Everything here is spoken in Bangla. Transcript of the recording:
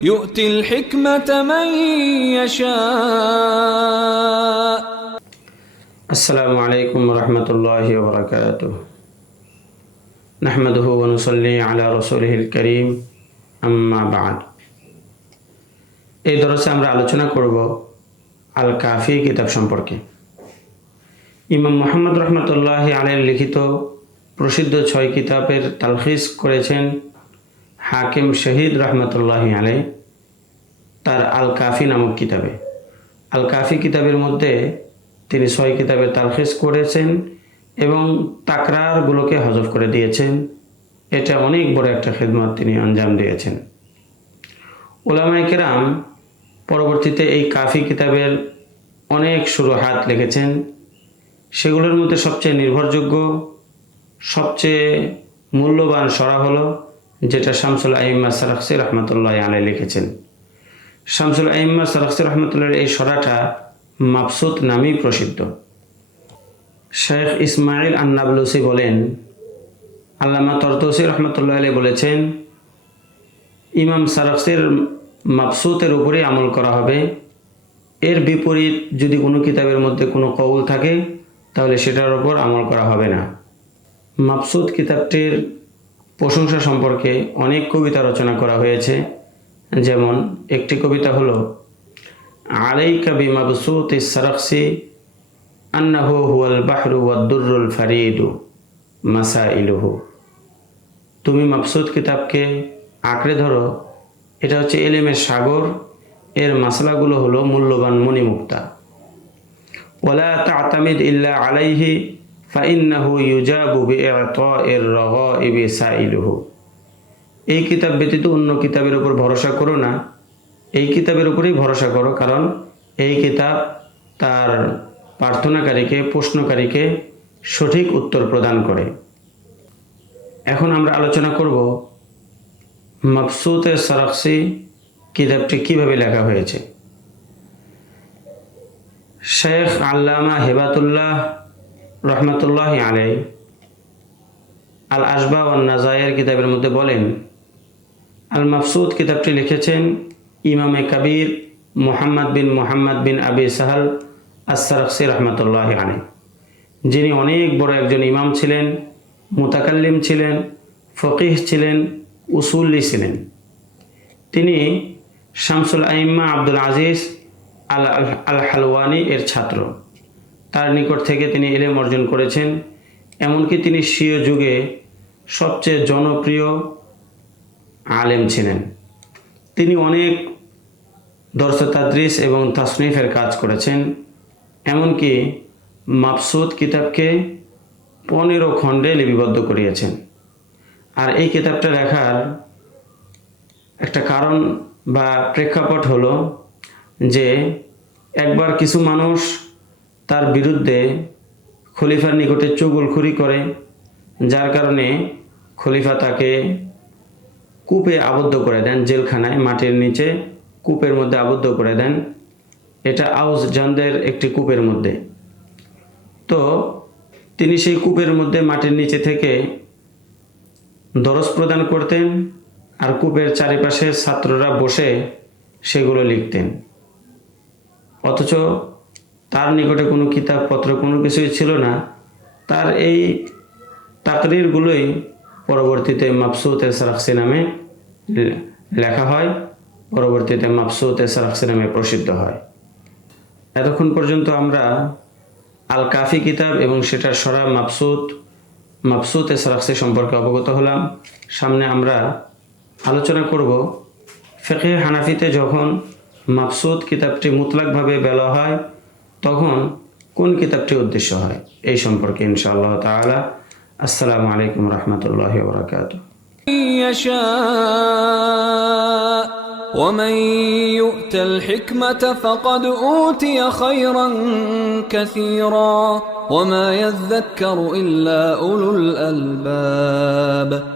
يؤتي الحكمة من يشاء. السلام عليكم ورحمة الله وبركاته. نحمده ونصلي على رسوله الكريم أما بعد. এই দরসে আমরা আলোচনা করব আল কাফি কিতাব সম্পর্কে। ইমাম মুহাম্মদ রহমতুল্লাহি আলাইহির লিখিত প্রসিদ্ধ 6 কিতাবের তালখিস করেছেন হাকিম শহীদ রহমতুল্লাহি আলাইহি তার আল কাফি নামক কিতাবে। আল কাফি কিতাবের মধ্যে তিনি 6 কিতাবের তালখিস করেছেন এবং তাকরারগুলোকে হযফ করে দিয়েছেন। এটা অনেক বড় একটা খিদমত তিনি আঞ্জাম দিয়েছেন। উলামায়ে কেরাম পরবর্তীতে এই কাফি কিতাবের অনেক শুরুহাত লিখেছেন। সেগুলোর মধ্যে সবচেয়ে নির্ভরযোগ্য, সবচেয়ে মূল্যবান সরা হলো যেটা শামসুল আইম্মা সারাখসি রহমতুল্লাহি আলাইহি লিখেছেন। শামসুল আইম্মা সারাখসি রহমতুল্লাহি এই সরাটা মাবসুত নামেই প্রসিদ্ধ। শেখ ইসমাইল আন-নাবলুসি বলেন, আল্লামা তরতুসি রহমতুল্লাহি আলাইহি বলেছেন, ইমাম সারাখসির মাবসুতের উপরেই আমল করা হবে। এর বিপরীত যদি কোনো কিতাবের মধ্যে কোনো কওল থাকে তাহলে সেটার উপর আমল করা হবে না। মাবসুত কিতাবটির প্রশংসা সম্পর্কে অনেক কবিতা রচনা করা হয়েছে। যেমন একটি কবিতা হলো, আলাইকা বিমাবসুতিস সারাখসি আন্নাহু হুয়াল বাহরু ওয়াদ দুররুল ফারিদু মাসাইলুহু। তুমি মাবসুত কিতাবকে আঁকড়ে ধরো, এটা হচ্ছে ইলমের সাগর, এর মাসলাগুলো হলো মূল্যবান মণিমুক্তা। ওয়ালা তা'তামিদ ইল্লা আলাইহি ফাইন্নাহু ইউজাবু বিই'তাইর রাগাইবি সাইলুহু। এই কিতাব ব্যতীত অন্য কিতাবের উপর ভরসা করো না, এই কিতাবের উপরেই ভরসা করো, কারণ এই কিতাব তার প্রার্থনাকারীকে, প্রশ্নকারীকে সঠিক উত্তর প্রদান করে। এখন আমরা আলোচনা করব মাবসুতে সারাখসি কিতাবটি কিভাবে লেখা হয়েছে। শেখ আল্লামা হিবাতুল্লাহ রহমতুল্লাহি আলাইহি আল আশবা ওয়ান নাজায়ের কিতাবের মধ্যে বলেন, আল মাবসুত কিতাবটি লিখেছেন ইমামে কাবীর মুহাম্মদ বিন আবি সাহাল আস-সারাখসি রহমতুল্লাহি আলাইহি, যিনি অনেক বড় একজন ইমাম ছিলেন, মুতাকাল্লিম ছিলেন, ফকিহ ছিলেন, উসুলি ছিলেন। তিনি শামসুল আইম্মা আব্দুল আজিজ আল হালওয়ানি এর ছাত্র। তার নিকট থেকে তিনি ইলম অর্জন করেছেন। এমনকি তিনি শিয়া যুগে সবচেয়ে জনপ্রিয় আলেম ছিলেন। তিনি অনেক দরস তাদরিস এবং তাসনিফের কাজ করেছেন। এমনকি মাবসুত কিতাবকে 15 খণ্ডে লিপিবদ্ধ করিয়েছেন। আর এই কিতাবটা লেখার একটা কারণ বা প্রেক্ষাপট হলো যে একবার কিছু মানুষ তার বিরুদ্ধে খলিফার নিকটে চুগলখড়ি করে, যার কারণে খলিফা তাকে কূপে আবদ্ধ করে দেন, জেলখানায় মাটির নিচে কূপের মধ্যে আবদ্ধ করে দেন। এটা আউস জানদের একটি কূপের মধ্যে। তো তিনি সেই কূপের মধ্যে মাটির নিচে থেকে দরস প্রদান করতেন, আর কূপের চারিপাশে ছাত্ররা বসে সেগুলো লিখতেন। অথচ তার নিকটে কোনো কিতাবপত্র কোনো কিছুই ছিল না। তার এই তাকরিরগুলোই পরবর্তীতে মাবসুতে সারাখসি নামে লেখা হয়, পরবর্তীতে মাবসুতে সারাখসি নামে প্রসিদ্ধ হয়। এতক্ষণ পর্যন্ত আমরা আল কাফি কিতাব এবং সেটার সরা মাবসুতে সারাখসি সম্পর্কে অবগত হলাম। সামনে আমরা আলোচনা করব ফিকহে হানাফিতে যখন মাবসুত কিতাবটি মুতলাকভাবে বলা হয় তখন কোন কিতাবটি উদ্দেশ্য হয়, এই সম্পর্কে ইনশাআল্লাহ তাআলা। আসসালামু আলাইকুম রহমতুল্লাহি ওয়া বারাকাতুহু। ومن يؤت الحكمة فقد أوتي خيرا كثيرا وما يذكر إلا أولو الألباب.